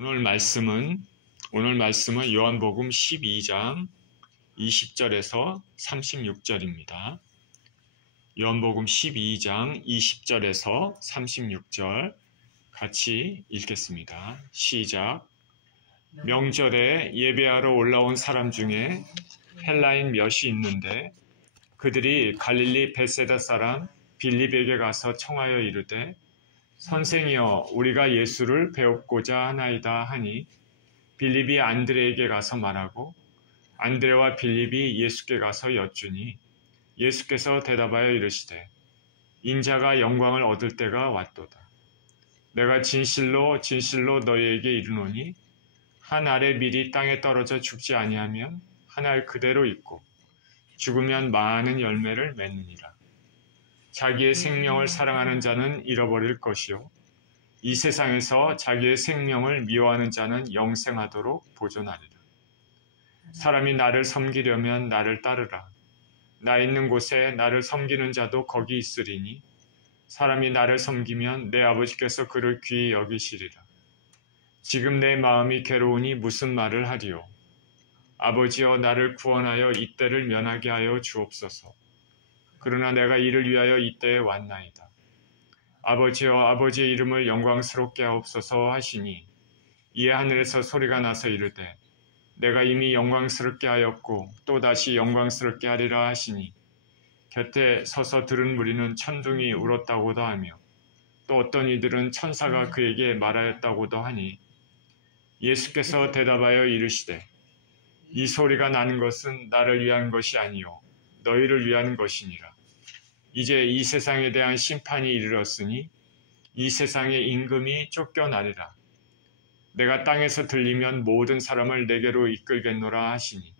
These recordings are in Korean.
오늘 말씀은 요한복음 12장 20절에서 36절입니다. 요한복음 12장 20절에서 36절 같이 읽겠습니다. 시작. 명절에 예배하러 올라온 사람 중에 헬라인 몇이 있는데 그들이 갈릴리 벳세다 사람 빌립에게 가서 청하여 이르되 선생이여 우리가 예수를 배웁고자 하나이다 하니 빌립이 안드레에게 가서 말하고 안드레와 빌립이 예수께 가서 여쭈니 예수께서 대답하여 이르시되 인자가 영광을 얻을 때가 왔도다. 내가 진실로 너희에게 이르노니 한 알의 밀이 땅에 떨어져 죽지 아니하면 한 알 그대로 있고 죽으면 많은 열매를 맺느니라. 자기의 생명을 사랑하는 자는 잃어버릴 것이요 이 세상에서 자기의 생명을 미워하는 자는 영생하도록 보존하리라. 사람이 나를 섬기려면 나를 따르라. 나 있는 곳에 나를 섬기는 자도 거기 있으리니 사람이 나를 섬기면 내 아버지께서 그를 귀히 여기시리라. 지금 내 마음이 괴로우니 무슨 말을 하리요. 아버지여 나를 구원하여 이 때를 면하게 하여 주옵소서. 그러나 내가 이를 위하여 이 때에 왔나이다. 아버지여 아버지의 이름을 영광스럽게 하옵소서 하시니 이에 하늘에서 소리가 나서 이르되 내가 이미 영광스럽게 하였고 또다시 영광스럽게 하리라 하시니 곁에 서서 들은 무리는 천둥이 울었다고도 하며 또 어떤 이들은 천사가 그에게 말하였다고도 하니 예수께서 대답하여 이르시되 이 소리가 나는 것은 나를 위한 것이 아니요 너희를 위한 것이니라. 이제 이 세상에 대한 심판이 이르렀으니 이 세상의 임금이 쫓겨나리라. 내가 땅에서 들리면 모든 사람을 내게로 이끌겠노라 하시니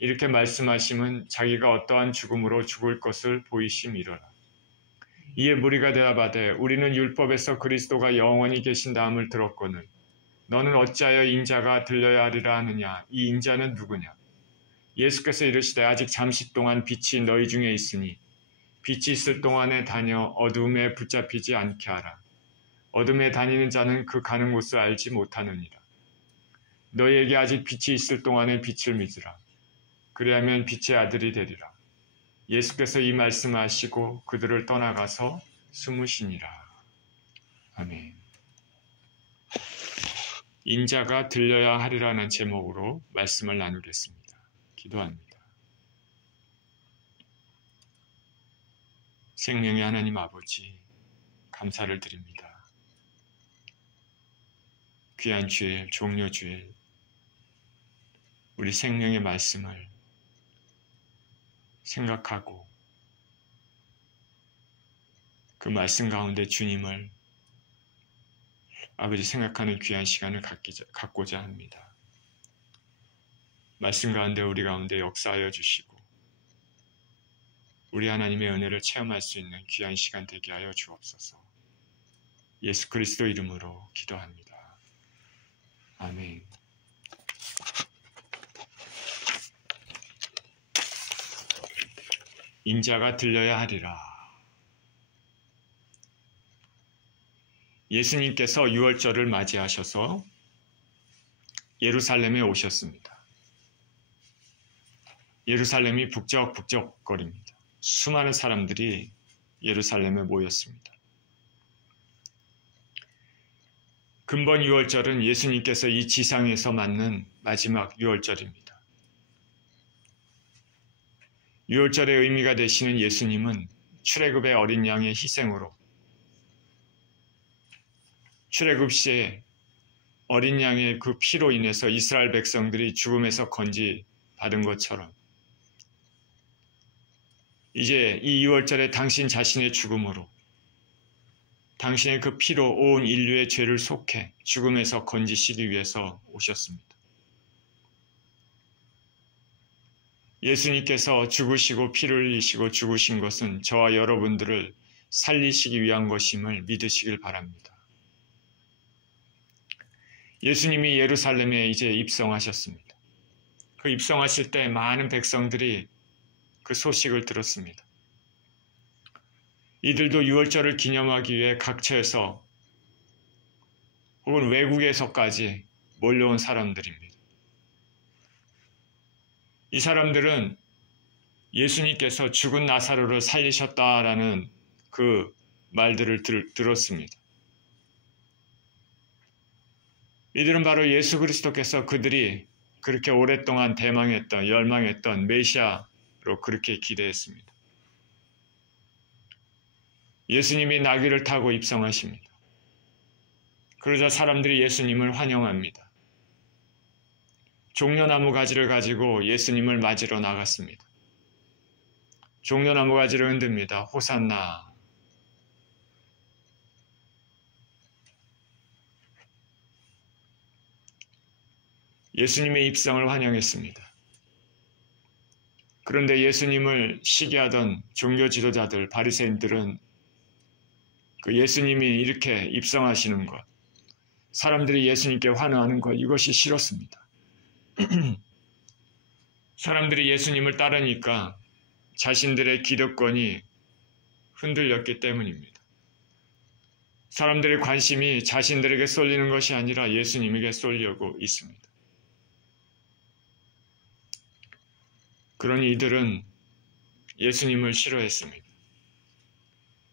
이렇게 말씀하심은 자기가 어떠한 죽음으로 죽을 것을 보이심이로라. 이에 무리가 대답하되 우리는 율법에서 그리스도가 영원히 계신다함을 들었거늘 너는 어찌하여 인자가 들려야 하리라 하느냐. 이 인자는 누구냐. 예수께서 이르시되 아직 잠시 동안 빛이 너희 중에 있으니 빛이 있을 동안에 다녀 어두움에 붙잡히지 않게 하라. 어둠에 다니는 자는 그 가는 곳을 알지 못하느니라. 너희에게 아직 빛이 있을 동안에 빛을 믿으라. 그리하면 빛의 아들이 되리라. 예수께서 이 말씀을 하시고 그들을 떠나가서 숨으시니라. 아멘. 인자가 들려야 하리라는 제목으로 말씀을 나누겠습니다. 기도합니다. 생명의 하나님 아버지, 감사를 드립니다. 귀한 주일, 종려 주일, 우리 생명의 말씀을 생각하고 그 말씀 가운데 주님을 아버지 생각하는 귀한 시간을 갖고자 합니다. 말씀 가운데 우리 가운데 역사하여 주시고 우리 하나님의 은혜를 체험할 수 있는 귀한 시간 되게 하여 주옵소서. 예수 그리스도 이름으로 기도합니다. 아멘. 인자가 들려야 하리라. 예수님께서 유월절을 맞이하셔서 예루살렘에 오셨습니다. 예루살렘이 북적북적거립니다. 수많은 사람들이 예루살렘에 모였습니다. 근본 유월절은 예수님께서 이 지상에서 맞는 마지막 유월절입니다. 유월절의 의미가 되시는 예수님은 출애굽의 어린 양의 희생으로 출애굽 시에 어린 양의 그 피로 인해서 이스라엘 백성들이 죽음에서 건지받은 것처럼 이제 이 유월절에 당신 자신의 죽음으로 당신의 그 피로 온 인류의 죄를 속해 죽음에서 건지시기 위해서 오셨습니다. 예수님께서 죽으시고 피를 흘리시고 죽으신 것은 저와 여러분들을 살리시기 위한 것임을 믿으시길 바랍니다. 예수님이 예루살렘에 이제 입성하셨습니다. 그 입성하실 때 많은 백성들이 그 소식을 들었습니다. 이들도 유월절을 기념하기 위해 각처에서 혹은 외국에서까지 몰려온 사람들입니다. 이 사람들은 예수님께서 죽은 나사로를 살리셨다라는 그 말들을 들었습니다. 이들은 바로 예수 그리스도께서 그들이 그렇게 오랫동안 대망했던, 열망했던 메시아로 그렇게 기대했습니다. 예수님이 나귀를 타고 입성하십니다. 그러자 사람들이 예수님을 환영합니다. 종려나무 가지를 가지고 예수님을 맞으러 나갔습니다. 종려나무 가지를 흔듭니다. 호산나. 예수님의 입성을 환영했습니다. 그런데 예수님을 시기하던 종교 지도자들, 바리새인들은 그 예수님이 이렇게 입성하시는 것, 사람들이 예수님께 환호하는 것, 이것이 싫었습니다. 사람들이 예수님을 따르니까 자신들의 기득권이 흔들렸기 때문입니다. 사람들의 관심이 자신들에게 쏠리는 것이 아니라 예수님에게 쏠리고 있습니다. 그러니 이들은 예수님을 싫어했습니다.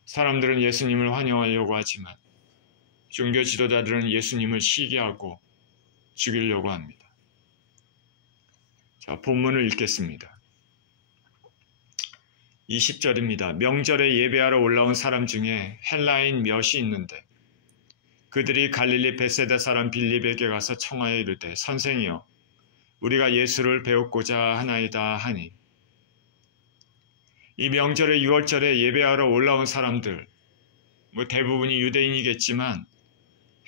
사람들은 예수님을 환영하려고 하지만 종교 지도자들은 예수님을 시기하고 죽이려고 합니다. 자, 본문을 읽겠습니다. 20절입니다. 명절에 예배하러 올라온 사람 중에 헬라인 몇이 있는데 그들이 갈릴리 벳세다 사람 빌립에게 가서 청하여 이르되 선생이여 우리가 예수를 배우고자 하나이다 하니 이 명절에 6월절에 예배하러 올라온 사람들 대부분이 유대인이겠지만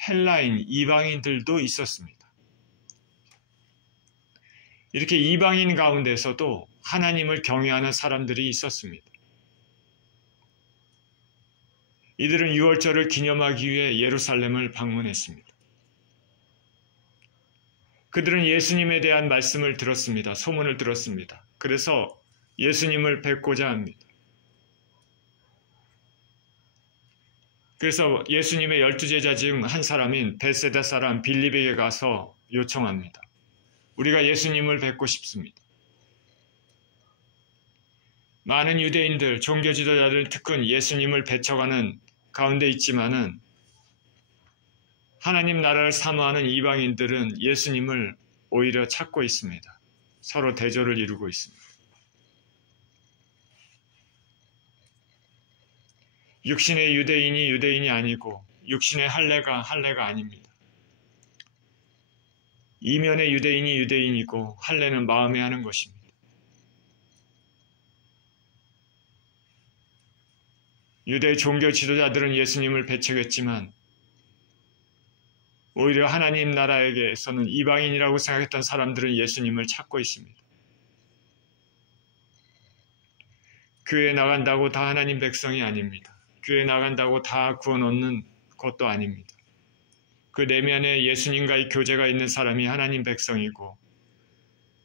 헬라인, 이방인들도 있었습니다. 이렇게 이방인 가운데서도 하나님을 경외하는 사람들이 있었습니다. 이들은 6월절을 기념하기 위해 예루살렘을 방문했습니다. 그들은 예수님에 대한 말씀을 들었습니다. 소문을 들었습니다. 그래서 예수님을 뵙고자 합니다. 그래서 예수님의 12제자 중 한 사람인 벳세다 사람 빌립에게 가서 요청합니다. 우리가 예수님을 뵙고 싶습니다. 많은 유대인들, 종교 지도자들 특히 예수님을 배척하는 가운데 있지만은 하나님 나라를 사모하는 이방인들은 예수님을 오히려 찾고 있습니다. 서로 대조를 이루고 있습니다. 육신의 유대인이 유대인이 아니고 육신의 할례가 아닙니다. 이면의 유대인이 유대인이고 할례는 마음에 하는 것입니다. 유대 종교 지도자들은 예수님을 배척했지만 오히려 하나님 나라에게서는 이방인이라고 생각했던 사람들은 예수님을 찾고 있습니다. 교회에 나간다고 다 하나님 백성이 아닙니다. 교회에 나간다고 다 구원 얻는 것도 아닙니다. 그 내면에 예수님과의 교제가 있는 사람이 하나님 백성이고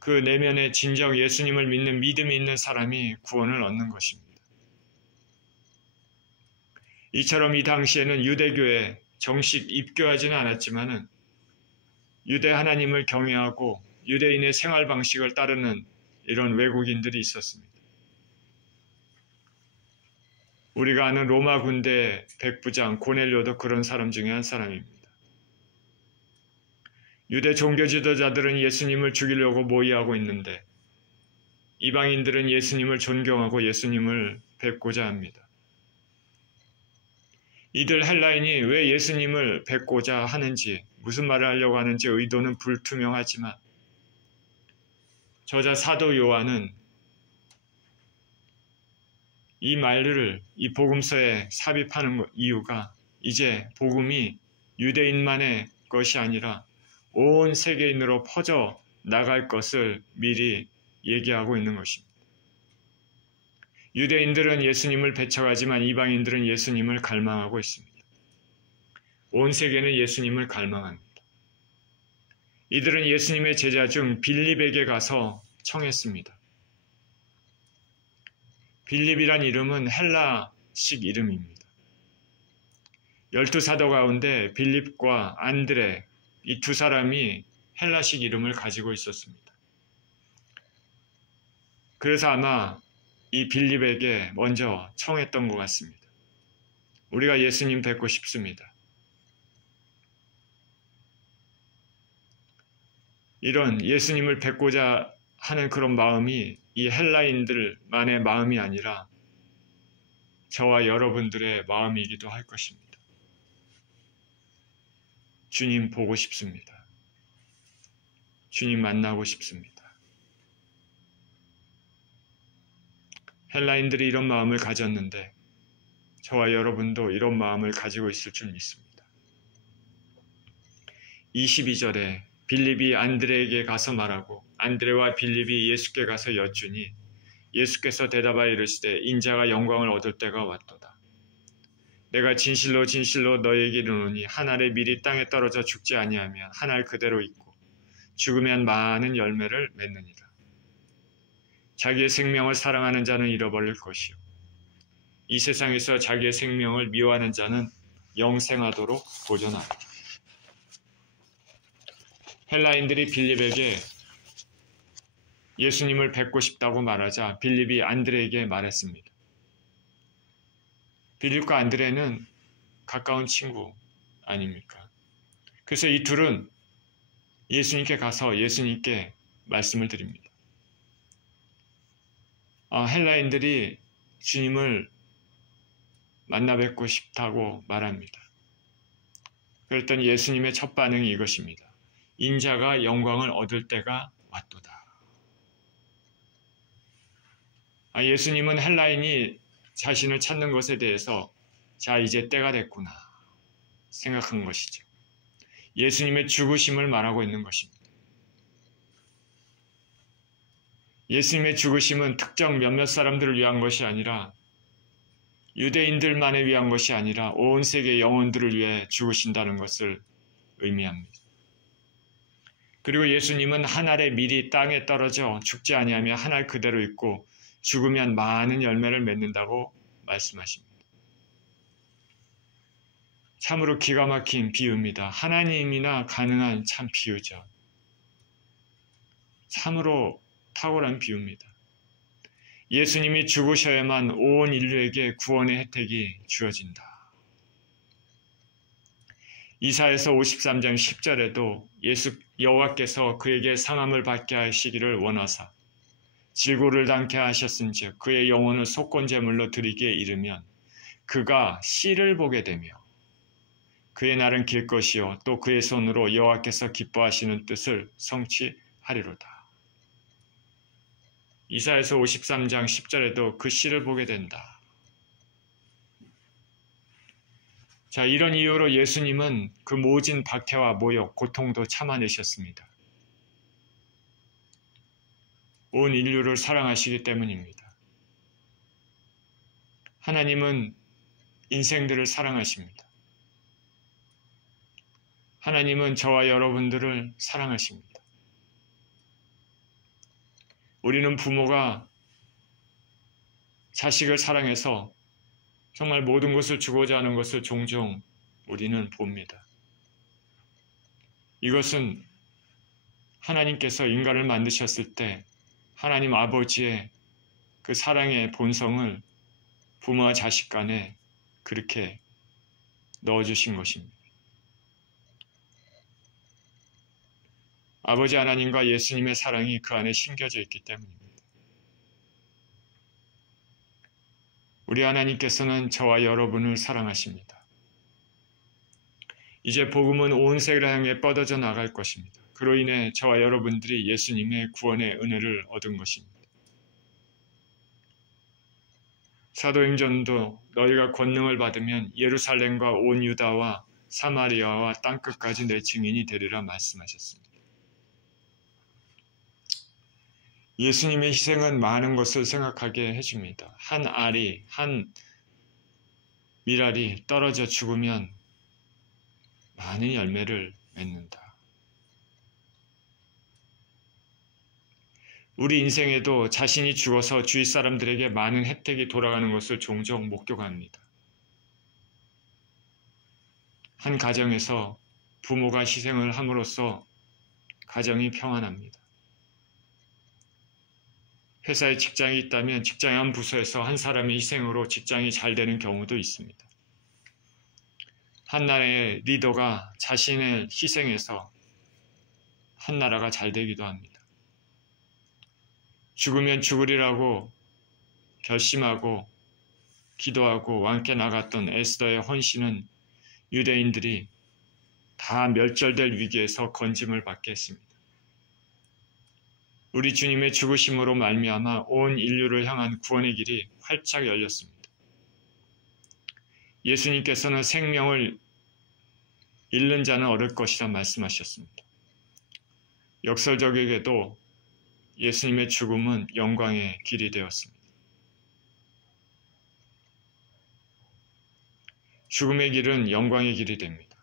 그 내면에 진정 예수님을 믿는 믿음이 있는 사람이 구원을 얻는 것입니다. 이처럼 이 당시에는 유대교에 정식 입교하지는 않았지만은 유대 하나님을 경외하고 유대인의 생활 방식을 따르는 이런 외국인들이 있었습니다. 우리가 아는 로마 군대 백부장 고넬료도 그런 사람 중에 한 사람입니다. 유대 종교 지도자들은 예수님을 죽이려고 모의하고 있는데 이방인들은 예수님을 존경하고 예수님을 뵙고자 합니다. 이들 헬라인이 왜 예수님을 뵙고자 하는지, 무슨 말을 하려고 하는지 의도는 불투명하지만 저자 사도 요한은 이 말을 이 복음서에 삽입하는 이유가 이제 복음이 유대인만의 것이 아니라 온 세계인으로 퍼져 나갈 것을 미리 얘기하고 있는 것입니다. 유대인들은 예수님을 배척하지만 이방인들은 예수님을 갈망하고 있습니다. 온 세계는 예수님을 갈망합니다. 이들은 예수님의 제자 중 빌립에게 가서 청했습니다. 빌립이란 이름은 헬라식 이름입니다. 12사도 가운데 빌립과 안드레 이 두 사람이 헬라식 이름을 가지고 있었습니다. 그래서 아마 이 빌립에게 먼저 청했던 것 같습니다. 우리가 예수님 뵙고 싶습니다. 이런 예수님을 뵙고자 하는 그런 마음이 이 헬라인들만의 마음이 아니라 저와 여러분들의 마음이기도 할 것입니다. 주님 보고 싶습니다. 주님 만나고 싶습니다. 헬라인들이 이런 마음을 가졌는데 저와 여러분도 이런 마음을 가지고 있을 줄 믿습니다. 22절에 빌립이 안드레에게 가서 말하고 안드레와 빌립이 예수께 가서 여쭈니 예수께서 대답하여 이르시되 인자가 영광을 얻을 때가 왔도다. 내가 진실로 진실로 너희에게 이르노니 한 알의 밀이 땅에 떨어져 죽지 아니하면 한 알 그대로 있고 죽으면 많은 열매를 맺느니라. 자기의 생명을 사랑하는 자는 잃어버릴 것이요 이 세상에서 자기의 생명을 미워하는 자는 영생하도록 보존하리라. 헬라인들이 빌립에게 예수님을 뵙고 싶다고 말하자 빌립이 안드레에게 말했습니다. 빌립과 안드레는 가까운 친구 아닙니까? 그래서 이 둘은 예수님께 가서 예수님께 말씀을 드립니다. 헬라인들이 주님을 만나 뵙고 싶다고 말합니다. 그랬더니 예수님의 첫 반응이 이것입니다. 인자가 영광을 얻을 때가 왔도다. 예수님은 헬라인이 자신을 찾는 것에 대해서 자 이제 때가 됐구나 생각한 것이죠. 예수님의 죽으심을 말하고 있는 것입니다. 예수님의 죽으심은 특정 몇몇 사람들을 위한 것이 아니라 유대인들만을 위한 것이 아니라 온 세계 영혼들을 위해 죽으신다는 것을 의미합니다. 그리고 예수님은 한 알의 밀이 땅에 떨어져 죽지 아니하며 한 알 그대로 있고 죽으면 많은 열매를 맺는다고 말씀하십니다. 참으로 기가 막힌 비유입니다. 하나님이나 가능한 참 비유죠. 참으로 탁월한 비유입니다. 예수님이 죽으셔야만 온 인류에게 구원의 혜택이 주어진다. 이사야서 53장 10절에도 여호와께서 그에게 상함을 받게 하시기를 원하사 질고를 당케 하셨은즉 그의 영혼을 속건제물로 드리기에 이르면 그가 씨를 보게 되며 그의 날은 길 것이요 또 그의 손으로 여호와께서 기뻐하시는 뜻을 성취하리로다. 이사야서 53장 10절에도 그 씨를 보게 된다. 자, 이런 이유로 예수님은 그 모진 박해와 모욕, 고통도 참아내셨습니다. 온 인류를 사랑하시기 때문입니다. 하나님은 인생들을 사랑하십니다. 하나님은 저와 여러분들을 사랑하십니다. 우리는 부모가 자식을 사랑해서 정말 모든 것을 주고자 하는 것을 종종 우리는 봅니다. 이것은 하나님께서 인간을 만드셨을 때 하나님 아버지의 그 사랑의 본성을 부모와 자식 간에 그렇게 넣어주신 것입니다. 아버지 하나님과 예수님의 사랑이 그 안에 심겨져 있기 때문입니다. 우리 하나님께서는 저와 여러분을 사랑하십니다. 이제 복음은 온 세계를 향해 뻗어져 나갈 것입니다. 그로 인해 저와 여러분들이 예수님의 구원의 은혜를 얻은 것입니다. 사도행전도 너희가 권능을 받으면 예루살렘과 온 유다와 사마리아와 땅끝까지 내 증인이 되리라 말씀하셨습니다. 예수님의 희생은 많은 것을 생각하게 해줍니다. 한 알이, 한 밀알이 떨어져 죽으면 많은 열매를 맺는다. 우리 인생에도 자신이 죽어서 주위 사람들에게 많은 혜택이 돌아가는 것을 종종 목격합니다. 한 가정에서 부모가 희생을 함으로써 가정이 평안합니다. 회사에 직장이 있다면 직장의 한 부서에서 한 사람의 희생으로 직장이 잘 되는 경우도 있습니다. 한 나라의 리더가 자신을 희생해서 한 나라가 잘 되기도 합니다. 죽으면 죽으리라고 결심하고 기도하고 함께 나갔던 에스더의 헌신은 유대인들이 다 멸절될 위기에서 건짐을 받게 했습니다. 우리 주님의 죽으심으로 말미암아 온 인류를 향한 구원의 길이 활짝 열렸습니다. 예수님께서는 생명을 잃는 자는 얻을 것이라 말씀하셨습니다. 역설적에게도 예수님의 죽음은 영광의 길이 되었습니다. 죽음의 길은 영광의 길이 됩니다.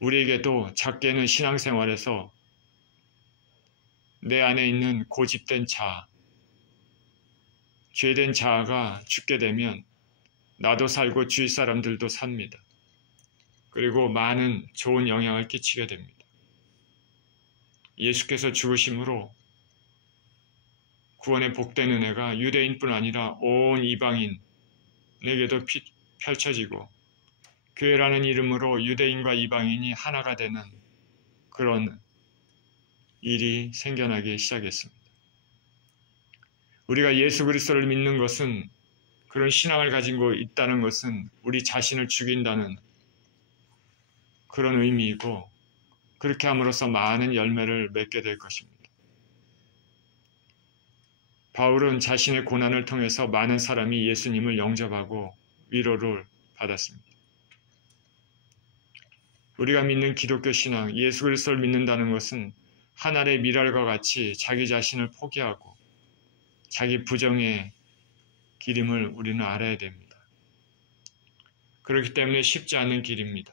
우리에게도 작게는 신앙생활에서 내 안에 있는 고집된 자아, 죄된 자아가 죽게 되면 나도 살고 주위 사람들도 삽니다. 그리고 많은 좋은 영향을 끼치게 됩니다. 예수께서 죽으심으로 구원의 복된 은혜가 유대인뿐 아니라 온 이방인에게도 펼쳐지고 교회라는 이름으로 유대인과 이방인이 하나가 되는 그런 일이 생겨나기 시작했습니다. 우리가 예수 그리스도를 믿는 것은, 그런 신앙을 가지고 있다는 것은 우리 자신을 죽인다는 그런 의미이고, 그렇게 함으로써 많은 열매를 맺게 될 것입니다. 바울은 자신의 고난을 통해서 많은 사람이 예수님을 영접하고 위로를 받았습니다. 우리가 믿는 기독교 신앙, 예수 그리스도를 믿는다는 것은 하늘의 미랄과 같이 자기 자신을 포기하고 자기 부정의 길임을 우리는 알아야 됩니다. 그렇기 때문에 쉽지 않은 길입니다.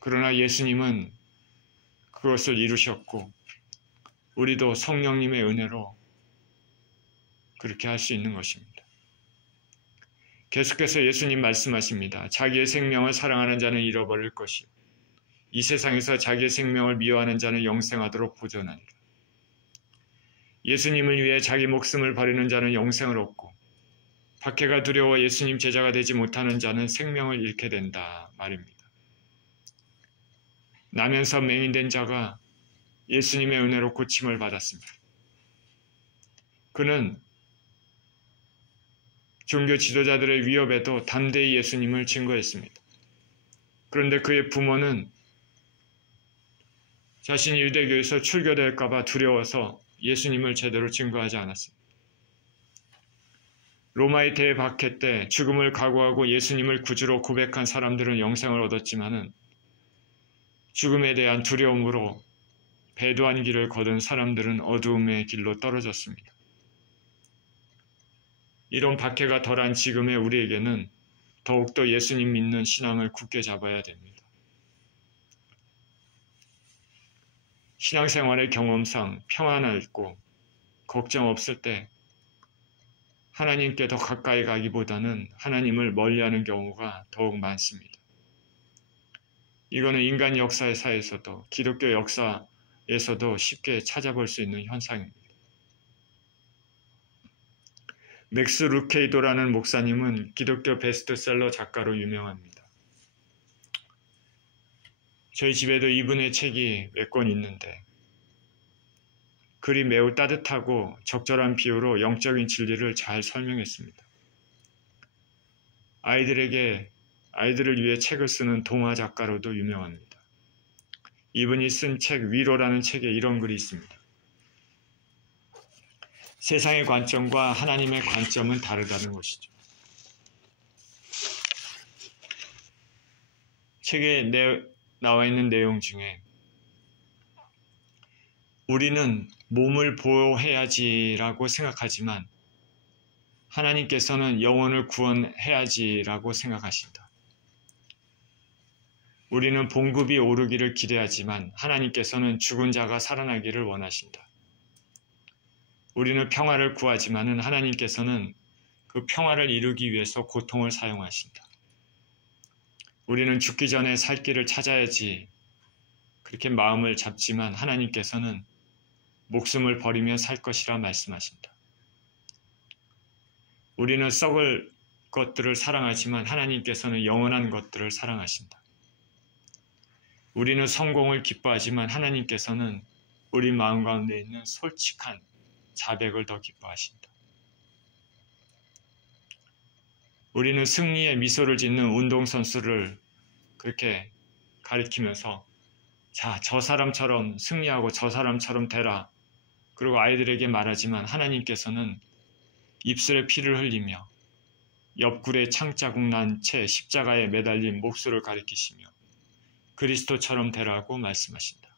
그러나 예수님은 그것을 이루셨고 우리도 성령님의 은혜로 그렇게 할 수 있는 것입니다. 계속해서 예수님 말씀하십니다. 자기의 생명을 사랑하는 자는 잃어버릴 것이요, 이 세상에서 자기의 생명을 미워하는 자는 영생하도록 보존하리라. 예수님을 위해 자기 목숨을 버리는 자는 영생을 얻고 박해가 두려워 예수님 제자가 되지 못하는 자는 생명을 잃게 된다 말입니다. 나면서 맹인된 자가 예수님의 은혜로 고침을 받았습니다. 그는 종교 지도자들의 위협에도 담대히 예수님을 증거했습니다. 그런데 그의 부모는 자신이 유대교에서 출교될까 봐 두려워서 예수님을 제대로 증거하지 않았습니다. 로마의 대박해 때 죽음을 각오하고 예수님을 구주로 고백한 사람들은 영생을 얻었지만은 죽음에 대한 두려움으로 배도한 길을 거둔 사람들은 어두움의 길로 떨어졌습니다. 이런 박해가 덜한 지금의 우리에게는 더욱더 예수님 믿는 신앙을 굳게 잡아야 됩니다. 신앙생활의 경험상 평안하고 걱정 없을 때 하나님께 더 가까이 가기보다는 하나님을 멀리하는 경우가 더욱 많습니다. 이거는 인간 역사에서도 기독교 역사에서도 쉽게 찾아볼 수 있는 현상입니다. 맥스 루케이도라는 목사님은 기독교 베스트셀러 작가로 유명합니다. 저희 집에도 이분의 책이 몇 권 있는데 글이 매우 따뜻하고 적절한 비유로 영적인 진리를 잘 설명했습니다. 아이들을 위해 책을 쓰는 동화 작가로도 유명합니다. 이분이 쓴 책 위로라는 책에 이런 글이 있습니다. 세상의 관점과 하나님의 관점은 다르다는 것이죠. 책에 나와 있는 내용 중에 우리는 몸을 보호해야지라고 생각하지만 하나님께서는 영혼을 구원해야지라고 생각하신다. 우리는 봉급이 오르기를 기대하지만 하나님께서는 죽은 자가 살아나기를 원하신다. 우리는 평화를 구하지만은 하나님께서는 그 평화를 이루기 위해서 고통을 사용하신다. 우리는 죽기 전에 살 길을 찾아야지 그렇게 마음을 잡지만 하나님께서는 목숨을 버리며 살 것이라 말씀하신다. 우리는 썩을 것들을 사랑하지만 하나님께서는 영원한 것들을 사랑하신다. 우리는 성공을 기뻐하지만 하나님께서는 우리 마음 가운데 있는 솔직한 자백을 더 기뻐하신다. 우리는 승리의 미소를 짓는 운동선수를 그렇게 가리키면서 자, 저 사람처럼 승리하고 저 사람처럼 되라. 그리고 아이들에게 말하지만 하나님께서는 입술에 피를 흘리며 옆구리에 창자국 난 채 십자가에 매달린 목수를 가리키시며 그리스도처럼 되라고 말씀하신다.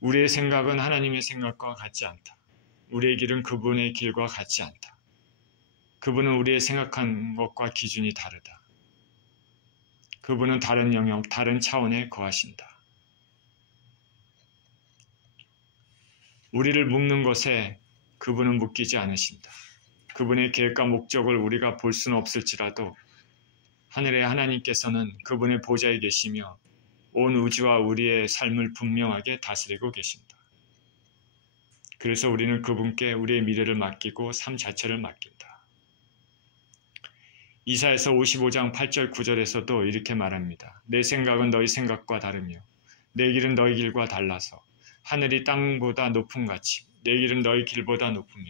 우리의 생각은 하나님의 생각과 같지 않다. 우리의 길은 그분의 길과 같지 않다. 그분은 우리의 생각한 것과 기준이 다르다. 그분은 다른 영역, 다른 차원에 거하신다. 우리를 묶는 것에 그분은 묶이지 않으신다. 그분의 계획과 목적을 우리가 볼 수는 없을지라도 하늘의 하나님께서는 그분의 보좌에 계시며 온 우주와 우리의 삶을 분명하게 다스리고 계신다. 그래서 우리는 그분께 우리의 미래를 맡기고 삶 자체를 맡긴다. 이사야서 55장 8절 9절에서도 이렇게 말합니다. 내 생각은 너희 생각과 다르며 내 길은 너희 길과 달라서 하늘이 땅보다 높음 같이 내 길은 너희 길보다 높으며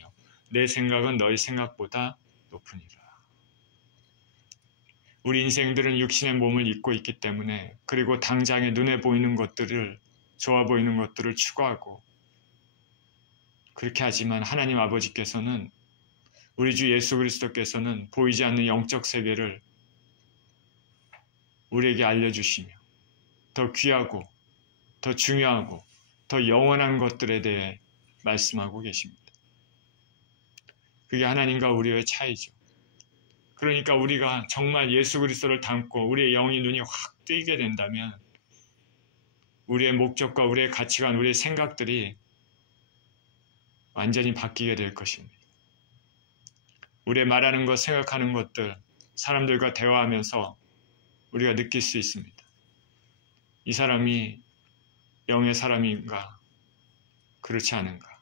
내 생각은 너희 생각보다 높으니라. 우리 인생들은 육신의 몸을 입고 있기 때문에 그리고 당장에 눈에 보이는 것들을 좋아 보이는 것들을 추구하고 그렇게 하지만 하나님 아버지께서는 우리 주 예수 그리스도께서는 보이지 않는 영적 세계를 우리에게 알려주시며 더 귀하고 더 중요하고 더 영원한 것들에 대해 말씀하고 계십니다. 그게 하나님과 우리의 차이죠. 그러니까 우리가 정말 예수 그리스도를 닮고 우리의 영이 눈이 확 뜨이게 된다면 우리의 목적과 우리의 가치관, 우리의 생각들이 완전히 바뀌게 될 것입니다. 우리의 말하는 것, 생각하는 것들, 사람들과 대화하면서 우리가 느낄 수 있습니다. 이 사람이 영의 사람인가, 그렇지 않은가.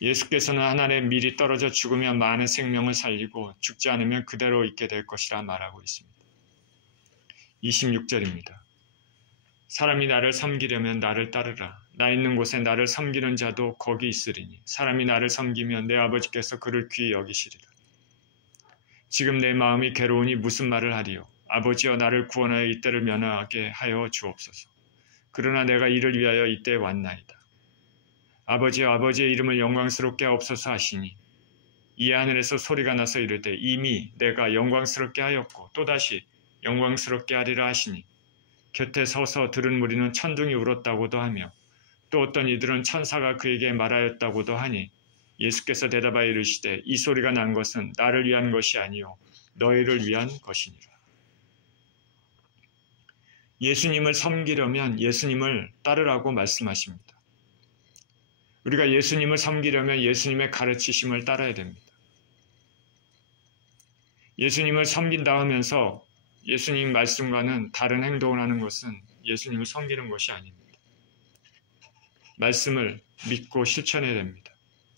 예수께서는 하늘에 미리 떨어져 죽으면 많은 생명을 살리고 죽지 않으면 그대로 있게 될 것이라 말하고 있습니다. 26절입니다. 사람이 나를 섬기려면 나를 따르라. 나 있는 곳에 나를 섬기는 자도 거기 있으리니 사람이 나를 섬기면 내 아버지께서 그를 귀히 여기시리라. 지금 내 마음이 괴로우니 무슨 말을 하리요. 아버지여 나를 구원하여 이때를 면하게 하여 주옵소서. 그러나 내가 이를 위하여 이때에 왔나이다. 아버지여 아버지의 이름을 영광스럽게 하옵소서 하시니 이에 하늘에서 소리가 나서 이르되 이미 내가 영광스럽게 하였고 또다시 영광스럽게 하리라 하시니 곁에 서서 들은 무리는 천둥이 울었다고도 하며 또 어떤 이들은 천사가 그에게 말하였다고도 하니 예수께서 대답하여 이르시되 이 소리가 난 것은 나를 위한 것이 아니요 너희를 위한 것이니라. 예수님을 섬기려면 예수님을 따르라고 말씀하십니다. 우리가 예수님을 섬기려면 예수님의 가르치심을 따라야 됩니다. 예수님을 섬긴다 하면서 예수님 말씀과는 다른 행동을 하는 것은 예수님을 섬기는 것이 아닙니다. 말씀을 믿고 실천해야 됩니다.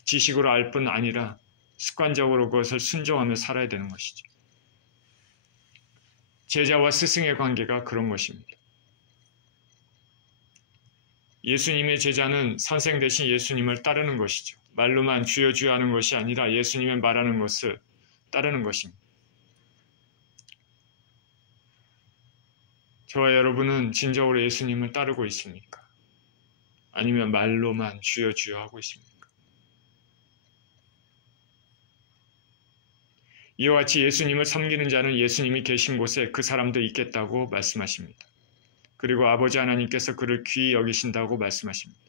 지식으로 알 뿐 아니라 습관적으로 그것을 순종하며 살아야 되는 것이죠. 제자와 스승의 관계가 그런 것입니다. 예수님의 제자는 선생 대신 예수님을 따르는 것이죠. 말로만 주여 주여 하는 것이 아니라 예수님의 말하는 것을 따르는 것입니다. 저와 여러분은 진정으로 예수님을 따르고 있습니까? 아니면 말로만 주여 주여 하고 있습니까? 이와 같이 예수님을 섬기는 자는 예수님이 계신 곳에 그 사람도 있겠다고 말씀하십니다. 그리고 아버지 하나님께서 그를 귀히 여기신다고 말씀하십니다.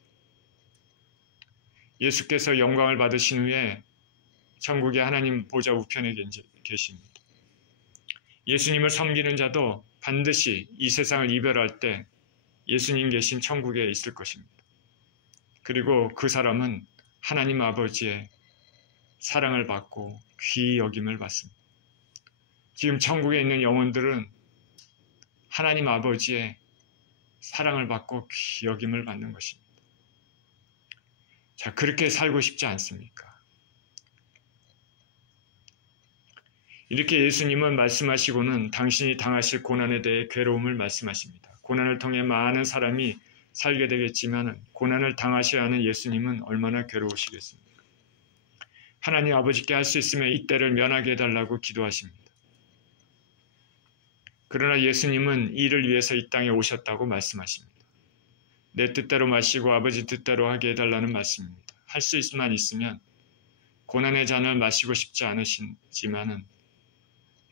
예수께서 영광을 받으신 후에 천국의 하나님 보좌 우편에 계십니다. 예수님을 섬기는 자도 반드시 이 세상을 이별할 때 예수님 계신 천국에 있을 것입니다. 그리고 그 사람은 하나님 아버지의 사랑을 받고 귀히 여김을 받습니다. 지금 천국에 있는 영혼들은 하나님 아버지의 사랑을 받고 귀히 여김을 받는 것입니다. 자, 그렇게 살고 싶지 않습니까? 이렇게 예수님은 말씀하시고는 당신이 당하실 고난에 대해 괴로움을 말씀하십니다. 고난을 통해 많은 사람이 살게 되겠지만 고난을 당하셔야 하는 예수님은 얼마나 괴로우시겠습니까? 하나님 아버지께 할 수 있으면 이 때를 면하게 해달라고 기도하십니다. 그러나 예수님은 이를 위해서 이 땅에 오셨다고 말씀하십니다. 내 뜻대로 마시고 아버지 뜻대로 하게 해달라는 말씀입니다. 할 수 있으면 있으면 고난의 잔을 마시고 싶지 않으시지만은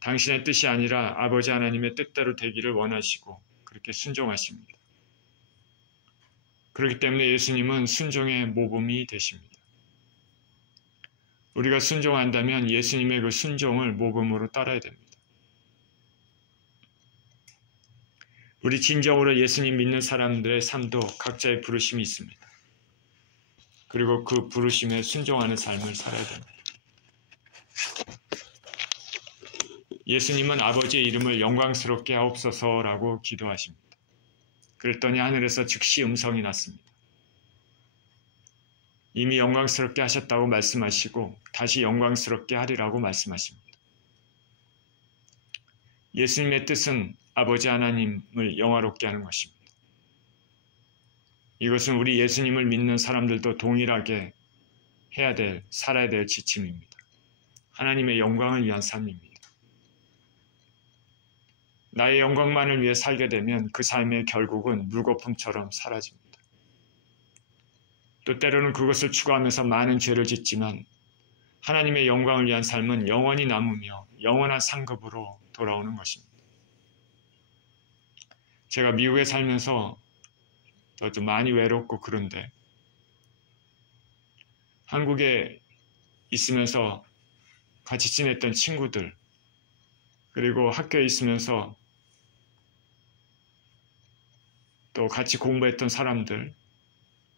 당신의 뜻이 아니라 아버지 하나님의 뜻대로 되기를 원하시고 그렇게 순종하십니다. 그렇기 때문에 예수님은 순종의 모범이 되십니다. 우리가 순종한다면 예수님의 그 순종을 모범으로 따라야 됩니다. 우리 진정으로 예수님 믿는 사람들의 삶도 각자의 부르심이 있습니다. 그리고 그 부르심에 순종하는 삶을 살아야 됩니다. 예수님은 아버지의 이름을 영광스럽게 하옵소서라고 기도하십니다. 그랬더니 하늘에서 즉시 음성이 났습니다. 이미 영광스럽게 하셨다고 말씀하시고 다시 영광스럽게 하리라고 말씀하십니다. 예수님의 뜻은 아버지 하나님을 영화롭게 하는 것입니다. 이것은 우리 예수님을 믿는 사람들도 동일하게 해야 될, 살아야 될 지침입니다. 하나님의 영광을 위한 삶입니다. 나의 영광만을 위해 살게 되면 그 삶의 결국은 물거품처럼 사라집니다. 또 때로는 그것을 추구하면서 많은 죄를 짓지만 하나님의 영광을 위한 삶은 영원히 남으며 영원한 상급으로 돌아오는 것입니다. 제가 미국에 살면서 좀 많이 외롭고 그런데 한국에 있으면서 같이 지냈던 친구들 그리고 학교에 있으면서 또 같이 공부했던 사람들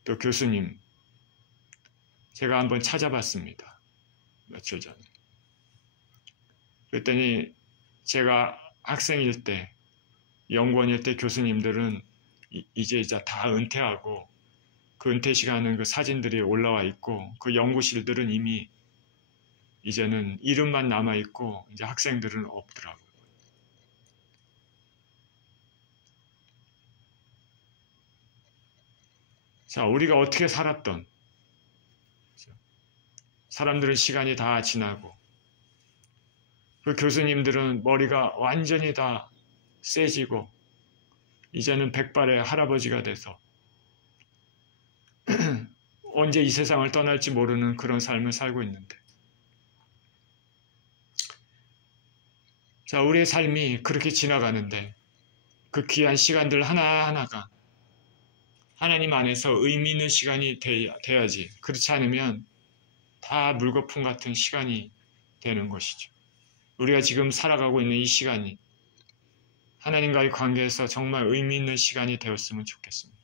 또 교수님 제가 한번 찾아봤습니다. 며칠 전에. 그랬더니 제가 학생일 때 연구원일 때 교수님들은 이제 다 은퇴하고 그 은퇴 시간은 그 사진들이 올라와 있고 그 연구실들은 이미 이제는 이름만 남아 있고 이제 학생들은 없더라고요. 자, 우리가 어떻게 살았던 사람들은 시간이 다 지나고 그 교수님들은 머리가 완전히 다 세지고 이제는 백발의 할아버지가 돼서 언제 이 세상을 떠날지 모르는 그런 삶을 살고 있는데 자, 우리의 삶이 그렇게 지나가는데 그 귀한 시간들 하나하나가 하나님 안에서 의미 있는 시간이 돼야지 그렇지 않으면 다 물거품 같은 시간이 되는 것이죠. 우리가 지금 살아가고 있는 이 시간이 하나님과의 관계에서 정말 의미 있는 시간이 되었으면 좋겠습니다.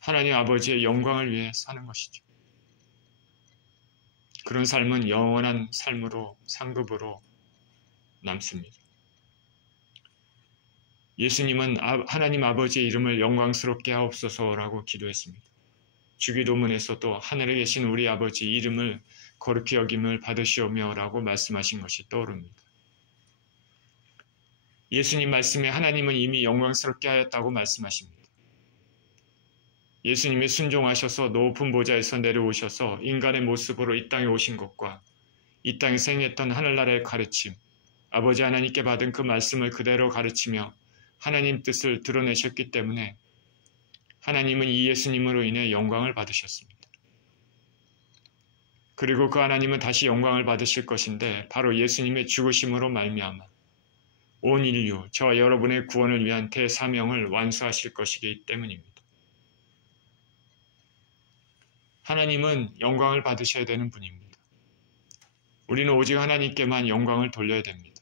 하나님 아버지의 영광을 위해 사는 것이죠. 그런 삶은 영원한 삶으로 상급으로 남습니다. 예수님은 하나님 아버지의 이름을 영광스럽게 하옵소서라고 기도했습니다. 주기도문에서도 하늘에 계신 우리 아버지 이름을 거룩히 여김을 받으시오며 라고 말씀하신 것이 떠오릅니다. 예수님 말씀에 하나님은 이미 영광스럽게 하였다고 말씀하십니다. 예수님이 순종하셔서 높은 보좌에서 내려오셔서 인간의 모습으로 이 땅에 오신 것과 이 땅에서 행했던 하늘나라의 가르침, 아버지 하나님께 받은 그 말씀을 그대로 가르치며 하나님 뜻을 드러내셨기 때문에 하나님은 이 예수님으로 인해 영광을 받으셨습니다. 그리고 그 하나님은 다시 영광을 받으실 것인데 바로 예수님의 죽으심으로 말미암아 온 인류, 저와 여러분의 구원을 위한 대사명을 완수하실 것이기 때문입니다. 하나님은 영광을 받으셔야 되는 분입니다. 우리는 오직 하나님께만 영광을 돌려야 됩니다.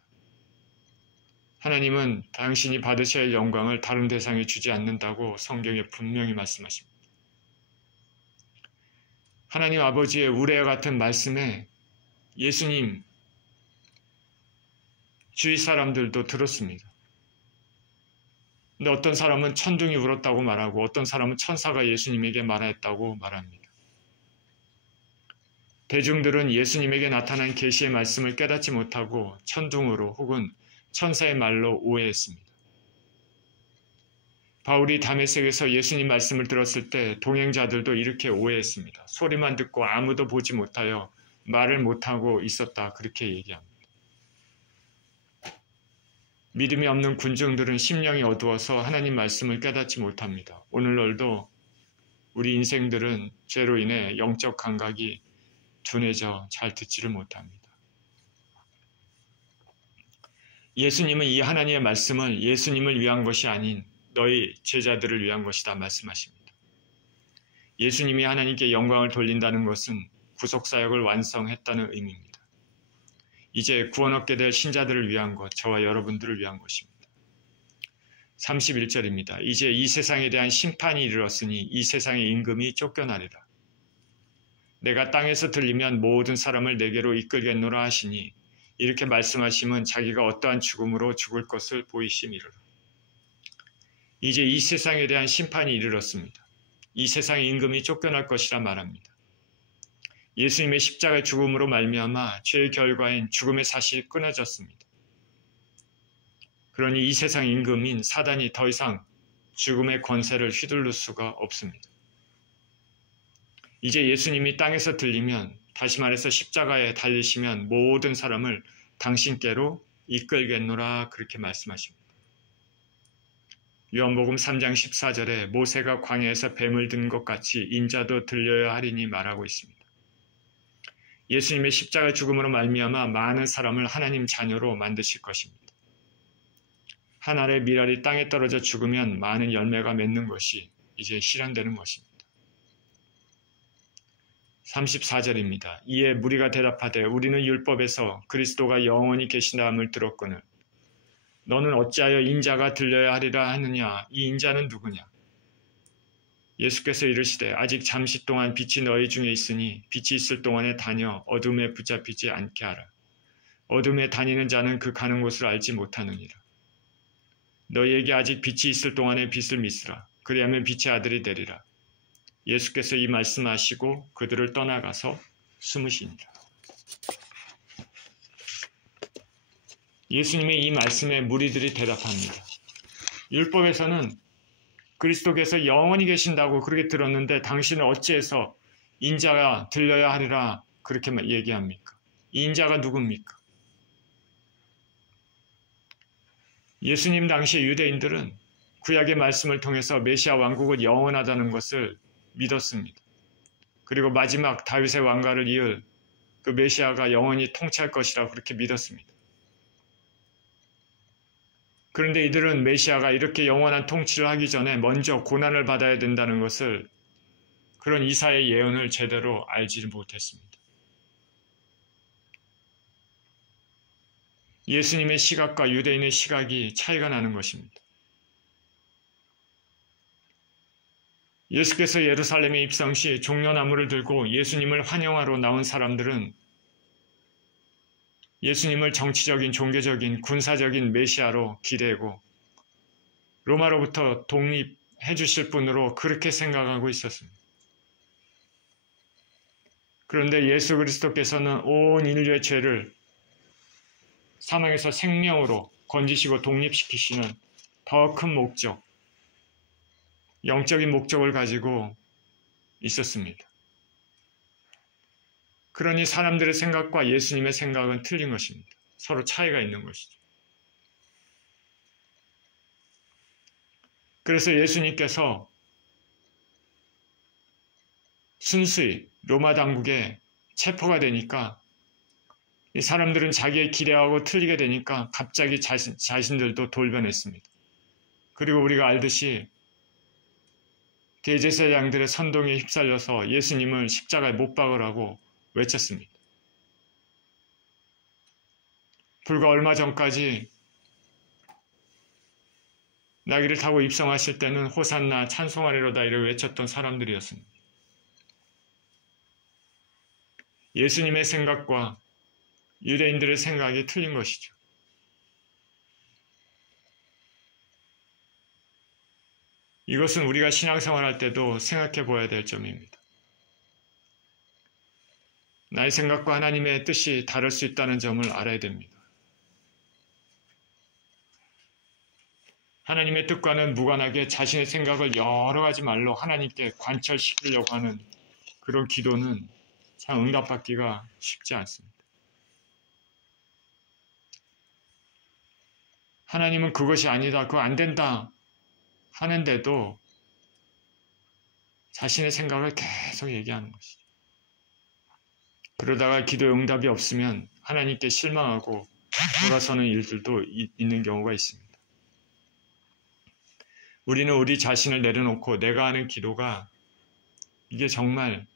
하나님은 당신이 받으셔야 할 영광을 다른 대상에 주지 않는다고 성경에 분명히 말씀하십니다. 하나님 아버지의 우레와 같은 말씀에 예수님 주위 사람들도 들었습니다. 근데 어떤 사람은 천둥이 울었다고 말하고 어떤 사람은 천사가 예수님에게 말했다고 말합니다. 대중들은 예수님에게 나타난 계시의 말씀을 깨닫지 못하고 천둥으로 혹은 천사의 말로 오해했습니다. 바울이 다메섹에서 예수님 말씀을 들었을 때 동행자들도 이렇게 오해했습니다. 소리만 듣고 아무도 보지 못하여 말을 못하고 있었다. 그렇게 얘기합니다. 믿음이 없는 군중들은 심령이 어두워서 하나님 말씀을 깨닫지 못합니다. 오늘날도 우리 인생들은 죄로 인해 영적 감각이 둔해져 잘 듣지를 못합니다. 예수님은 이 하나님의 말씀을 예수님을 위한 것이 아닌 너희 제자들을 위한 것이다 말씀하십니다. 예수님이 하나님께 영광을 돌린다는 것은 구속사역을 완성했다는 의미입니다. 이제 구원 얻게 될 신자들을 위한 것, 저와 여러분들을 위한 것입니다. 31절입니다. 이제 이 세상에 대한 심판이 이르렀으니 이 세상의 임금이 쫓겨나리라. 내가 땅에서 들리면 모든 사람을 내게로 이끌겠노라 하시니 이렇게 말씀하시면 자기가 어떠한 죽음으로 죽을 것을 보이심이로라. 이제 이 세상에 대한 심판이 이르렀습니다. 이 세상의 임금이 쫓겨날 것이라 말합니다. 예수님의 십자가의 죽음으로 말미암아 죄의 결과인 죽음의 사실이 끊어졌습니다. 그러니 이 세상의 임금인 사단이 더 이상 죽음의 권세를 휘둘를 수가 없습니다. 이제 예수님이 땅에서 들리면, 다시 말해서 십자가에 달리시면 모든 사람을 당신께로 이끌겠노라 그렇게 말씀하십니다. 요한복음 3장 14절에 모세가 광야에서 뱀을 든 것 같이 인자도 들려야 하리니 말하고 있습니다. 예수님의 십자가 죽음으로 말미암아 많은 사람을 하나님 자녀로 만드실 것입니다. 한 알의 밀알이 땅에 떨어져 죽으면 많은 열매가 맺는 것이 이제 실현되는 것입니다. 34절입니다. 이에 무리가 대답하되 우리는 율법에서 그리스도가 영원히 계신다함을 들었거늘 너는 어찌하여 인자가 들려야 하리라 하느냐. 이 인자는 누구냐. 예수께서 이르시되 아직 잠시 동안 빛이 너희 중에 있으니 빛이 있을 동안에 다녀 어둠에 붙잡히지 않게 하라. 어둠에 다니는 자는 그 가는 곳을 알지 못하느니라. 너희에게 아직 빛이 있을 동안에 빛을 믿으라. 그리하면 빛의 아들이 되리라. 예수께서 이 말씀하시고 그들을 떠나가서 숨으시니라. 예수님의 이 말씀에 무리들이 대답합니다. 율법에서는 그리스도께서 영원히 계신다고 그렇게 들었는데 당신은 어찌해서 인자가 들려야 하리라 그렇게 얘기합니까? 이 인자가 누굽니까? 예수님 당시 유대인들은 구약의 말씀을 통해서 메시아 왕국은 영원하다는 것을 믿었습니다. 그리고 마지막 다윗의 왕가를 이을 그 메시아가 영원히 통치할 것이라 그렇게 믿었습니다. 그런데 이들은 메시아가 이렇게 영원한 통치를 하기 전에 먼저 고난을 받아야 된다는 것을, 그런 이사야의 예언을 제대로 알지 못했습니다. 예수님의 시각과 유대인의 시각이 차이가 나는 것입니다. 예수께서 예루살렘에 입성 시 종려나무를 들고 예수님을 환영하러 나온 사람들은 예수님을 정치적인, 종교적인, 군사적인 메시아로 기대고 로마로부터 독립해 주실 분으로 그렇게 생각하고 있었습니다. 그런데 예수 그리스도께서는 온 인류의 죄를 사망에서 생명으로 건지시고 독립시키시는 더 큰 목적, 영적인 목적을 가지고 있었습니다. 그러니 사람들의 생각과 예수님의 생각은 틀린 것입니다. 서로 차이가 있는 것이죠. 그래서 예수님께서 순수히 로마 당국에 체포가 되니까 이 사람들은 자기의 기대하고 틀리게 되니까 갑자기 자신들도 돌변했습니다. 그리고 우리가 알듯이 대제사장들의 선동에 휩쓸려서 예수님을 십자가에 못 박으라고 외쳤습니다. 불과 얼마 전까지 나귀를 타고 입성하실 때는 호산나 찬송하리로다 이를 외쳤던 사람들이었습니다. 예수님의 생각과 유대인들의 생각이 틀린 것이죠. 이것은 우리가 신앙생활할 때도 생각해 보아야 될 점입니다. 나의 생각과 하나님의 뜻이 다를 수 있다는 점을 알아야 됩니다. 하나님의 뜻과는 무관하게 자신의 생각을 여러 가지 말로 하나님께 관철시키려고 하는 그런 기도는 참 응답받기가 쉽지 않습니다. 하나님은 그것이 아니다, 그거 안 된다 하는데도 자신의 생각을 계속 얘기하는 것이죠. 그러다가 기도의 응답이 없으면 하나님께 실망하고 돌아서는 일들도 있는 경우가 있습니다. 우리는 우리 자신을 내려놓고 내가 하는 기도가 이게 정말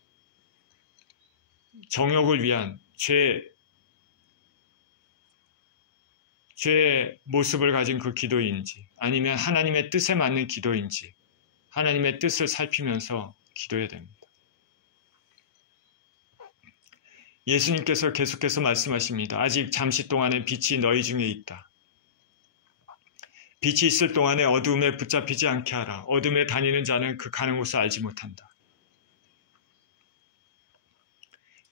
정욕을 위한 죄의 모습을 가진 그 기도인지 아니면 하나님의 뜻에 맞는 기도인지 하나님의 뜻을 살피면서 기도해야 됩니다. 예수님께서 계속해서 말씀하십니다. 아직 잠시 동안의 빛이 너희 중에 있다. 빛이 있을 동안에 어두움에 붙잡히지 않게 하라. 어둠에 다니는 자는 그 가는 곳을 알지 못한다.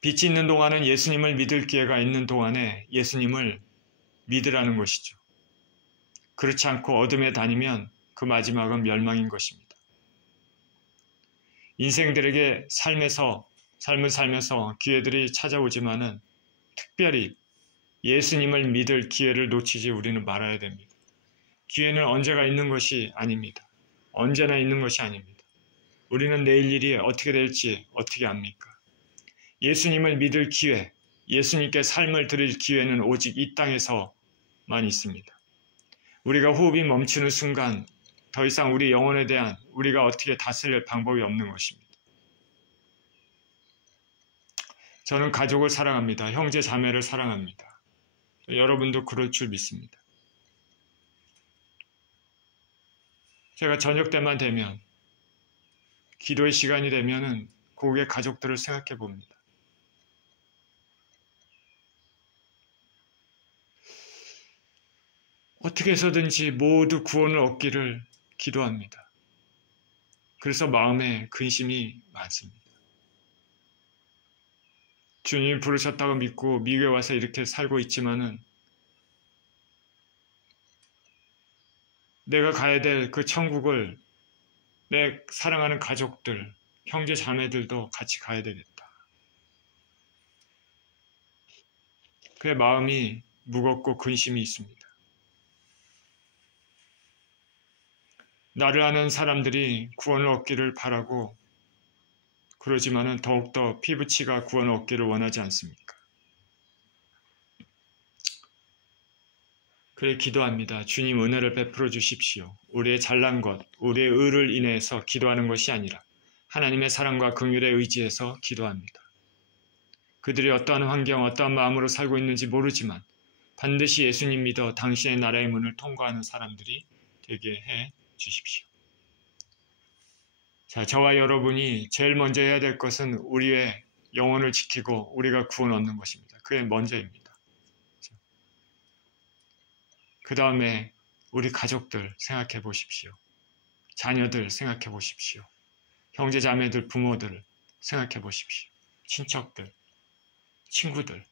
빛이 있는 동안은 예수님을 믿을 기회가 있는 동안에 예수님을 믿으라는 것이죠. 그렇지 않고 어둠에 다니면 그 마지막은 멸망인 것입니다. 인생들에게 삶을 살면서 기회들이 찾아오지만은 특별히 예수님을 믿을 기회를 놓치지 우리는 말아야 됩니다. 기회는 언제가 있는 것이 아닙니다. 언제나 있는 것이 아닙니다. 우리는 내일 일이 어떻게 될지 어떻게 압니까? 예수님을 믿을 기회, 예수님께 삶을 드릴 기회는 오직 이 땅에서만 있습니다. 우리가 호흡이 멈추는 순간 더 이상 우리 영혼에 대한 우리가 어떻게 다스릴 방법이 없는 것입니다. 저는 가족을 사랑합니다. 형제 자매를 사랑합니다. 여러분도 그럴 줄 믿습니다. 제가 저녁 때만 되면 기도의 시간이 되면은 고객 가족들을 생각해 봅니다. 어떻게 해서든지 모두 구원을 얻기를 기도합니다. 그래서 마음에 근심이 많습니다. 주님이 부르셨다고 믿고 미국에 와서 이렇게 살고 있지만은 내가 가야 될 그 천국을 내 사랑하는 가족들, 형제 자매들도 같이 가야 되겠다. 그의 마음이 무겁고 근심이 있습니다. 나를 아는 사람들이 구원을 얻기를 바라고 그러지만은 더욱더 피부치가 구원을 얻기를 원하지 않습니까? 그래 기도합니다. 주님 은혜를 베풀어 주십시오. 우리의 잘난 것, 우리의 의를 인해서 기도하는 것이 아니라 하나님의 사랑과 긍휼에 의지해서 기도합니다. 그들이 어떠한 환경, 어떠한 마음으로 살고 있는지 모르지만 반드시 예수님 믿어 당신의 나라의 문을 통과하는 사람들이 되게 해 주십시오. 자, 저와 여러분이 제일 먼저 해야 될 것은 우리의 영혼을 지키고 우리가 구원 얻는 것입니다. 그게 먼저입니다. 그 다음에 우리 가족들 생각해 보십시오. 자녀들 생각해 보십시오. 형제 자매들, 부모들 생각해 보십시오. 친척들, 친구들.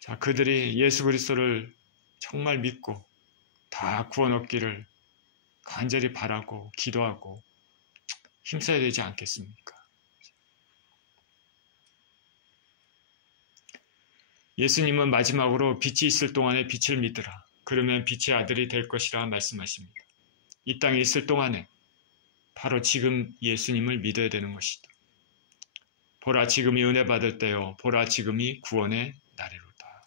자, 그들이 예수 그리스도를 정말 믿고 다 구원 얻기를 간절히 바라고 기도하고 힘써야 되지 않겠습니까? 예수님은 마지막으로 빛이 있을 동안에 빛을 믿으라. 그러면 빛의 아들이 될 것이라 말씀하십니다. 이 땅에 있을 동안에 바로 지금 예수님을 믿어야 되는 것이다. 보라 지금이 은혜 받을 때요. 보라 지금이 구원의 날이로다.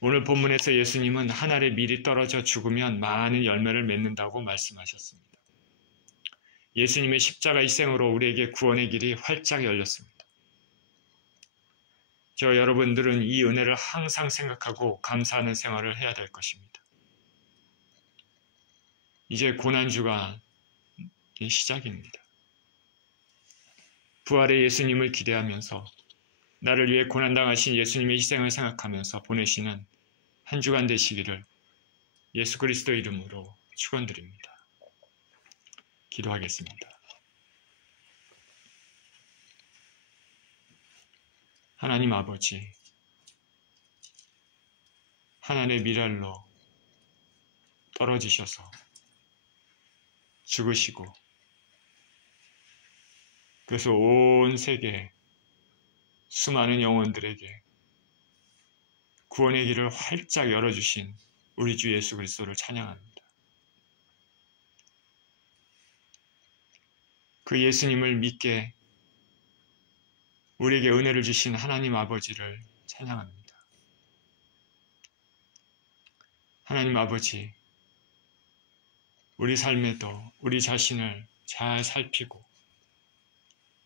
오늘 본문에서 예수님은 한 알의 밀이 떨어져 죽으면 많은 열매를 맺는다고 말씀하셨습니다. 예수님의 십자가 희생으로 우리에게 구원의 길이 활짝 열렸습니다. 저 여러분들은 이 은혜를 항상 생각하고 감사하는 생활을 해야 될 것입니다. 이제 고난주가 시작입니다. 부활의 예수님을 기대하면서 나를 위해 고난당하신 예수님의 희생을 생각하면서 보내시는 한 주간 되시기를 예수 그리스도 이름으로 축원드립니다. 기도하겠습니다. 하나님 아버지, 하나님의 미랄로 떨어지셔서 죽으시고 그래서 온 세계 수많은 영혼들에게 구원의 길을 활짝 열어주신 우리 주 예수 그리스도를 찬양합니다. 그 예수님을 믿게 우리에게 은혜를 주신 하나님 아버지를 찬양합니다. 하나님 아버지, 우리 삶에도 우리 자신을 잘 살피고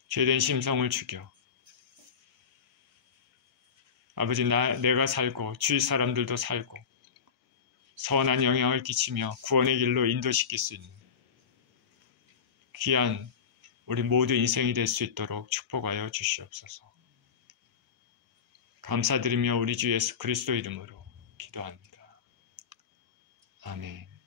죄된 심성을 죽여 아버지 내가 살고 주위 사람들도 살고 선한 영향을 끼치며 구원의 길로 인도시킬 수 있는 귀한 우리 모두 인생이 될 수 있도록 축복하여 주시옵소서. 감사드리며 우리 주 예수 그리스도 이름으로 기도합니다. 아멘.